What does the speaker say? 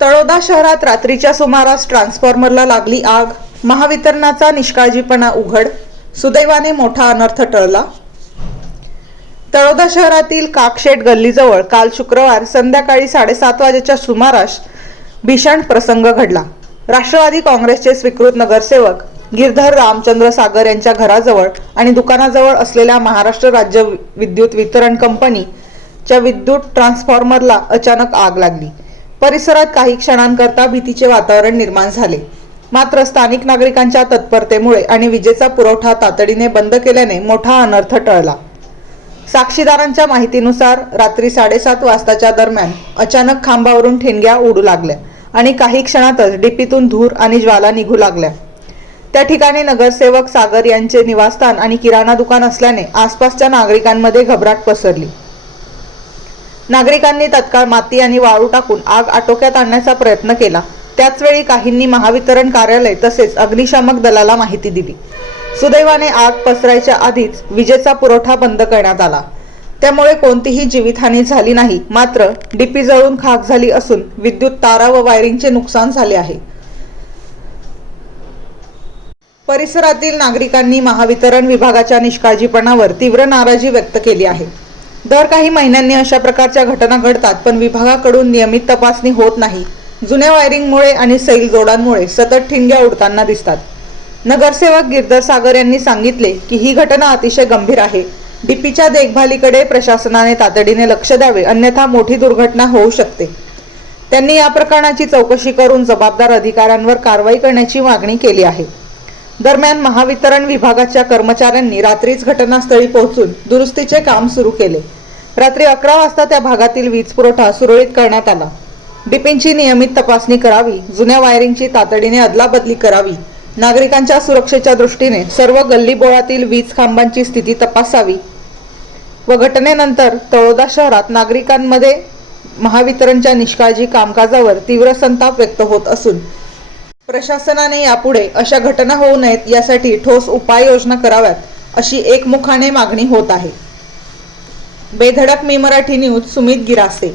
तळोदा शहरात रात्रीच्या सुमारास ट्रान्सफॉर्मरला लागली आग. महावितरणाचा निष्काळजीपणा उघड. सुदैवाने मोठा अनर्थ टळला. तळोदा शहरातील काकशेट गल्लीजवळ काल शुक्रवार संध्याकाळी 7:30 वाजेच्या सुमारास भीषण प्रसंग घडला. राष्ट्रवादी काँग्रेसचे स्वीकृत नगरसेवक गिरधर रामचंद्र सागर यांच्या घराजवळ आणि दुकानाजवळ असलेल्या महाराष्ट्र राज्य विद्युत वितरण कंपनीच्या विद्युत ट्रान्सफॉर्मरला अचानक आग लागली. परिसरात काही क्षणांकरता भीतीचे वातावरण निर्माण झाले. मात्र स्थानिक नागरिकांच्या तत्परतेमुळे आणि विजेचा पुरवठा तातडीने बंद केल्याने मोठा अनर्थ टळला. साक्षीदारांच्या माहितीनुसार रात्री 7:30 वाजताच्या दरम्यान अचानक खांबावरून ठिणग्या उडू लागल्या आणि काही क्षणातच डीपीतून धूर आणि ज्वाला निघू लागल्या. त्या ठिकाणी नगरसेवक सागर यांचे निवासस्थान आणि किराणा दुकान असल्याने आसपासच्या नागरिकांमध्ये घबराट पसरली. नागरिकांनी तत्काळ माती आणि वाळू टाकून आग आटोक्यात आणण्याचा प्रयत्न केला. त्याचवेळी काहींनी महावितरण कार्यालय तसेच अग्निशामक दलाला माहिती दिली. सुदैवाने आग पसरायच्या आधीच विजेचा पुरवठा बंद करण्यात आला. त्यामुळे कोणतीही जीवितहानी झाली नाही. मात्र डीपी जळून खाक झाली असून विद्युत तारा व वायरिंगचे नुकसान झाले आहे. परिसरातील नागरिकांनी महावितरण विभागाच्या निष्काळजीपणावर तीव्र नाराजी व्यक्त केली आहे. दर काही महिन्यांनी अशा प्रकारच्या घटना घडतात, पण विभागाकडून नियमित तपासणी होत नाही. जुन्या वायरिंगमुळे आणि सैल जोडांमुळे सतत ठिणग्या उडताना दिसतात. नगरसेवक गिरधर सागर यांनी सांगितले की ही घटना अतिशय गंभीर आहे. डीपीच्या देखभालीकडे प्रशासनाने तातडीने लक्ष द्यावे, अन्यथा मोठी दुर्घटना होऊ शकते. त्यांनी या प्रकरणाची चौकशी करून जबाबदार अधिकाऱ्यांवर कारवाई करण्याची मागणी केली आहे. दरम्यान महावितरण विभागाच्या कर्मचाऱ्यांनी रात्रीच घटनास्थळी पोहोचून दुरुस्तीचे काम सुरू केले. रात्री 11 वाजता त्या भागातील वीज पुरवठा सुरळीत करण्यात आला. डीपींची नियमित तपासणी करावी, जुन्या वायरिंगची तातडीने अदलाबदली करावी, नागरिकांच्या सुरक्षेच्या दृष्टीने सर्व गल्लीबोळातील वीज खांबांची स्थिती तपासावी व घटनेनंतर तळोदा शहरात नागरिकांमध्ये महावितरणच्या निष्काळजी कामकाजावर तीव्र संताप व्यक्त होत असून प्रशासनाने यापुढे अशा घटना होऊ नयेत यासाठी ठोस उपाययोजना कराव्यात, अशी एकमुखाने मागणी होत आहे. बेधडक मी मराठी न्यूज, सुमित गिरासे.